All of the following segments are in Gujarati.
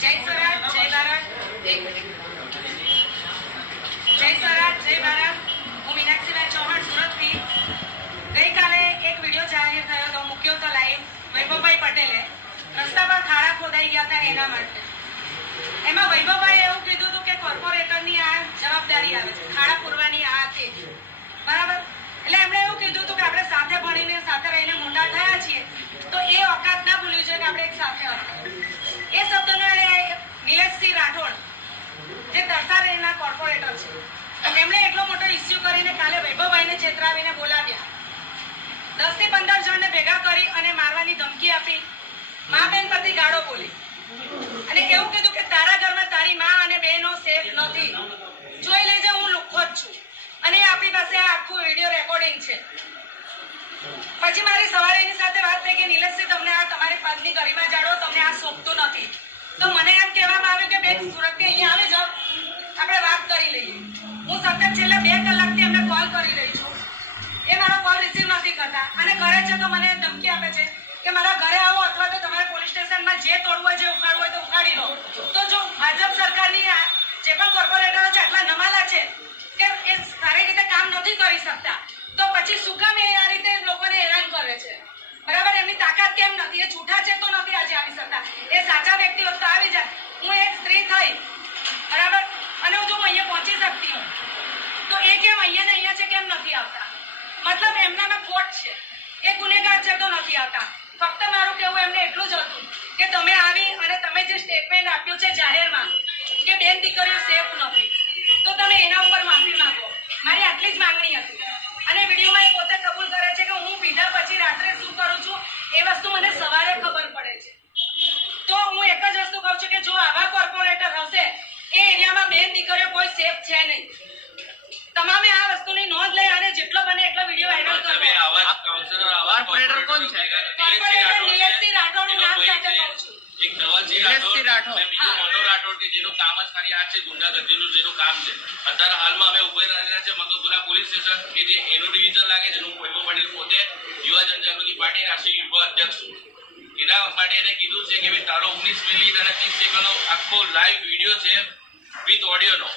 જય ખાડા ખોદાઈ ગયા હતા એના માટે. એમાં વૈભવભાઈ એવું કીધું હતું કે કોર્પોરેટરની આ જવાબદારી આવે છે, ખાડા પૂરવાની આ છે. બરાબર? એટલે એમણે એવું કીધું હતું કે આપણે સાથે ભણીને, સાથે રહીને મોટા થયા છીએ. પંદર જણને ભેગા કરી અને મારવાની ધમકી આપી. મા બેન પરથી ગાળો બોલી. અને એવું કીધું કે તારા ઘરમાં તારી માં અને બહેનો સેફ નથી. જોઈ લેજે, હું લુખ્ખો જ છું. અને આપણી પાસે આખું વીડિયો રેકોર્ડિંગ છે. પછી મારી સવારે એની સાથે વાત થઈ કે, નિલેશજી, તમને આ તમારી પત્ની ગરિમા જાડો તમને આ શોભતું નથી. તો મને એમ કહેવામાં આવ્યું કે, બેન, સુરતથી અહીંયા આવી, જાઓ. આપણે વાત કરી લઈએ. હું સતત છેલ્લા બે કલાકથી એમને કોલ મને ધમકી આપે છે કે મારા ઘરે આવો અથવા તો તમારે પોલીસ સ્ટેશનમાં જે તોડવું હોય, જે ઉખાડવું હોય તો ઉખાડી લો. તો જો ભાજપ સરકારની જે પણ કોર્પોરેટરો છે, આટલા નમાલા છે કે એ સારી રીતે કામ નથી કરી શકતા, તો પછી શું કામ એ આ રીતે લોકોને હેરાન કરે છે? બરાબર? એમની તાકાત કેમ નથી? એ છૂટા છે તો નથી આજે આવી શકતા. એ સાચા વ્યક્તિ તો આવી જાય. હું એક સ્ત્રી થઈ, બરાબર? અને હું જો હું અહીંયા પહોંચી શકતી હું તો એ કેમ અહીંયા ને અહીંયા છે, કેમ નથી આવતા? મતલબ એમનામાં ખોટ છે. એ ગુનેગાર તો નથી આવતા. ફક્ત મારું કહેવું એમને એટલું જ હતું કે તમે આવી અને તમે જે સ્ટેટમેન્ટ આપ્યું છે જાહેરમાં કે બેન દીકરીઓ સેફ નથી, તો તમે એના ઉપર માફી માંગો. મારી આટલી જ માંગણી હતી. અને વિડીયોમાં એ પોતે કબૂલ કરે છે કે હું પીધા પછી રાત્રે શું કરું છું એ વસ્તુ મને સવારે ખબર પડે છે. તો હું એક જ વસ્તુ કહું છું કે જો આવા કોર્પોરેટર હશે, એ એરિયામાં બેન દીકરીઓ કોઈ સેફ છે નહીં. તમામે આ વસ્તુની નોંધ લઈ અને જેટલો બને એટલો વીડિયો વાયરલ તમે કરો આવા કાઉન્સિલર આવા કોર્પોરેટર કોણ છે? કોર્પોરેટર નિલેશસિંહ રાઠોડનું નામ સાથે કહું છું. એક ધવલસિંહ રાઠોડ. અને બીજો મોટો રાઠોડ કે જેનું કામ જ ખાલી આ છે ગુંડાગર્દીનું જેનું કામ છે. અત્યારે હાલમાં અમે ઊભા રહેલા છે મકરપુરા પોલીસ સ્ટેશન કે જે એનું ડિવિઝન લાગે છે હું વૈભવ પટેલ પોતે યુવા જનજાગૃતિ પાર્ટી રાષ્ટ્રીય યુવા અધ્યક્ષ છું. એના માટે એને કીધું છે કે ભાઈ તારો ઓગણીસ મિનિટ અને ત્રીસ સેકન્ડનો આખો લાઈવ વીડિયો છે વિથ ઓડિયોનો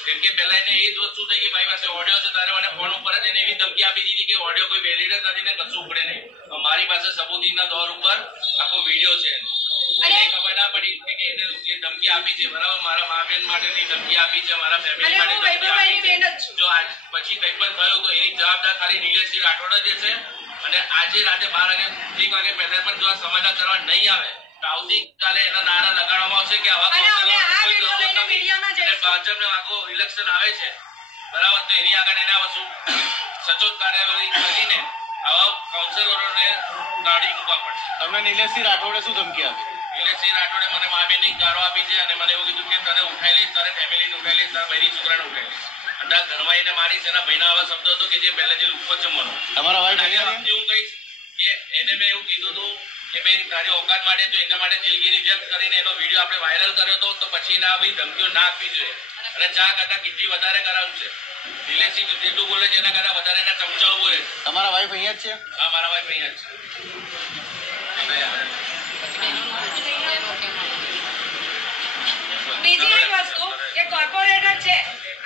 કેમ કે પહેલા એને એ જ વસ્તુ થઈ કે મારી પાસે ઓડિયો છે તારે મને ફોન ઉપર જ એને એવી ધમકી આપી દીધી કે ઓડિયો કોઈ વેલિડ જ નથી ને કશું ઉપડે નહીં. મારી પાસે સબૂતીના દોર ઉપર આખો વીડિયો છે. એને ખબર ના પડી કે એને જે ધમકી આપી છે બરાબર? મારા મા બેન માટેની ધમકી આપી છે મારા ફેમિલી માટે જ આજ પછી કંઈ પણ થયું તો એની જવાબદાર ખાલી નિલેશસિંહ રાઠોડ જ છે અને આજે રાતે બાર વાગે એક વાગે પહેલા પણ જો આ સમાધાન કરવા નહીં આવે આવતીકાલે એના નારા લગાડવામાં આવશે કે આવા. ભાજપને આખો ઇલેક્શન આવે છે. બરાબર? તો એની આગળ એના વસ્તુ સચોટ કાર્યવાહી કરીને આવા કાઉન્સિલરોને કાઢી મૂકવા પડશે. તમને નિલેશસિંહ રાઠોડે શું ધમકી આપી? નિલેશસિંહ રાઠોડે મને મા બેની ગારો આપી છે અને મને એવું કીધું કે તને ઉઠાઈ લઈશ તારે ફેમિલીને ઉઠાઈ લઈશ તારા ભાઈની છોકરાને ઉઠાઈ લઈશ અને તારા ઘરમાં એને મારીશ એના ભાઈના આવા શબ્દો હતો કે જે પહેલેથી લુપ્ત છે મનો તમારા આજે હું કહીશ કે એને મેં એવું કીધું હતું કે ભાઈ તારી ઓકાત માટે તો એના માટે દિલગીરી વ્યક્ત કરીને એનો વીડિયો આપણે વાયરલ કર્યો હતો તો પછી એના આવી ધમકીઓ ના આપવી જોઈએ. અને ચા કરતા કેટલી વધારે કરાવ્યું છે. નિલેશસિંહ જેટલું બોલે છે એના કરતા વધારે એના ચમચાઓ બોલે છે. તમારા વાઈફ અહીંયા જ છે? આ મારા ભાઈ અહીંયા બીજી એક વસ્તુ કે કોર્પોરેટર છે.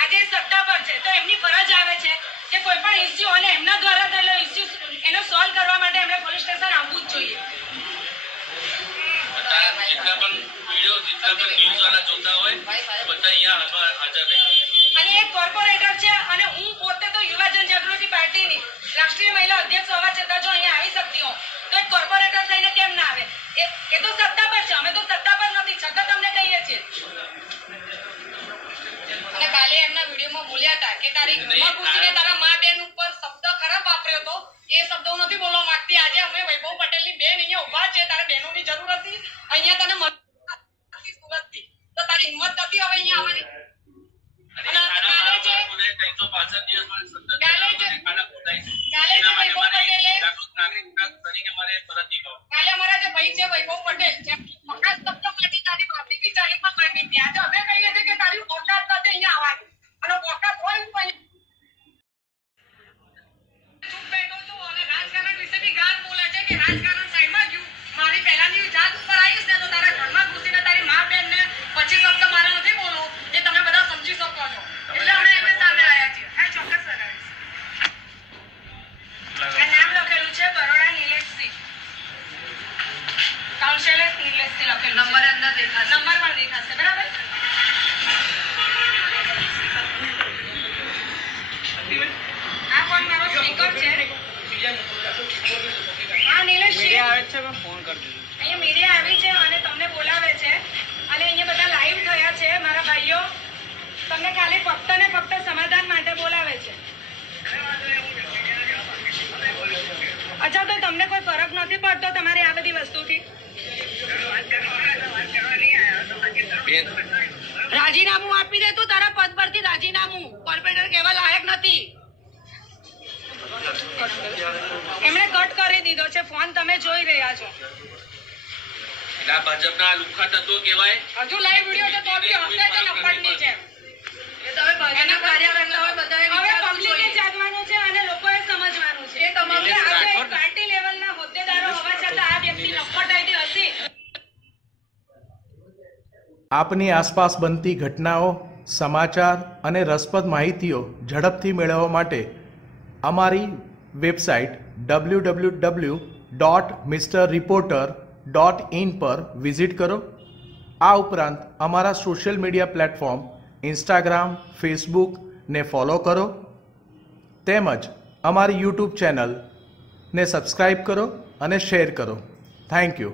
આજે સત્તા પર છે. તો એમની ફરજ આવે છે કે કોઈ પણ ઇસ્યુ અને એમના દ્વારા થયેલો ઇસ્યુ એનો સોલ્વ કરવા માટે એમણે પોલીસ સ્ટેશન આવવું જ જોઈએ. તારા જેટલા પણ વીડિયો જેટલા પણ ન્યૂઝ જોતા હોય બધા અહીંયા હાજર હાજર રહે. અને એક કોર્પોરેટર છે અને હું પોતે તો યુવા જનજાગૃતિ પાર્ટીની રાષ્ટ્રીય મહિલા અધ્યક્ષ હોવા છતાં જો અહીંયા આવી શકતી હોઉં તો એક કોર્પોરેટર થઈને કેમ ના આવે? એ તો સત્તા પર છે અમે તો સત્તા પર નથી છતાં તમને કહીએ છીએ. અને કાલે એમના વિડીયોમાં બોલ્યા હતા કે તારા કાલે અમારા જે ભાઈ છે વૈભવ પટેલ છે મેં ફોન કરી દીધો. અહીંયા મીડિયા આવી છે અને તમને બોલાવે છે. અને અહીંયા બધા લાઈવ થયા છે મારા ભાઈઓ. તમને ખાલી ફક્ત ને ફક્ત સમાધાન માટે બોલાવે છે. અચ્છા તો તમને કોઈ ફરક નથી પડતો તમારી આ બધી વસ્તુથી? રાજીનામું આપી દે તું તારા પદ પરથી રાજીનામું. કોર્પોરેટર કેવા લાયક નથી. એમણે કટ કરી દીધો છે. ફોન તમે જોઈ રહ્યા છો. એટલે આ ભાજપના લુખા તત્વો કહેવાય? હજુ લાઈવ વીડિયો છે તો બી છે બધાએ હવે પબ્લિકે જાગવાનું છે અને લોકોએ સમજવાનું છે. એ તમામ આજે પાર્ટી લેવલના હોદ્દેદારો હોવા છતાં આ વ્યક્તિ નફટાઈથી હસી આપની આસપાસ બનતી ઘટનાઓ સમાચાર અને રસપ્રદ માહિતીઓ ઝડપથી મેળવવા માટે અમારી website W W W dot Mr reporter dot in પર વિઝિટ કરો. આ ઉપરાંત અમારા social media platform Instagram, Facebook ને ફોલો કરો. તેમજ અમારી યુટ્યુબ ચેનલ ને સબસ્ક્રાઈબ કરો અને શેર કરો. Thank you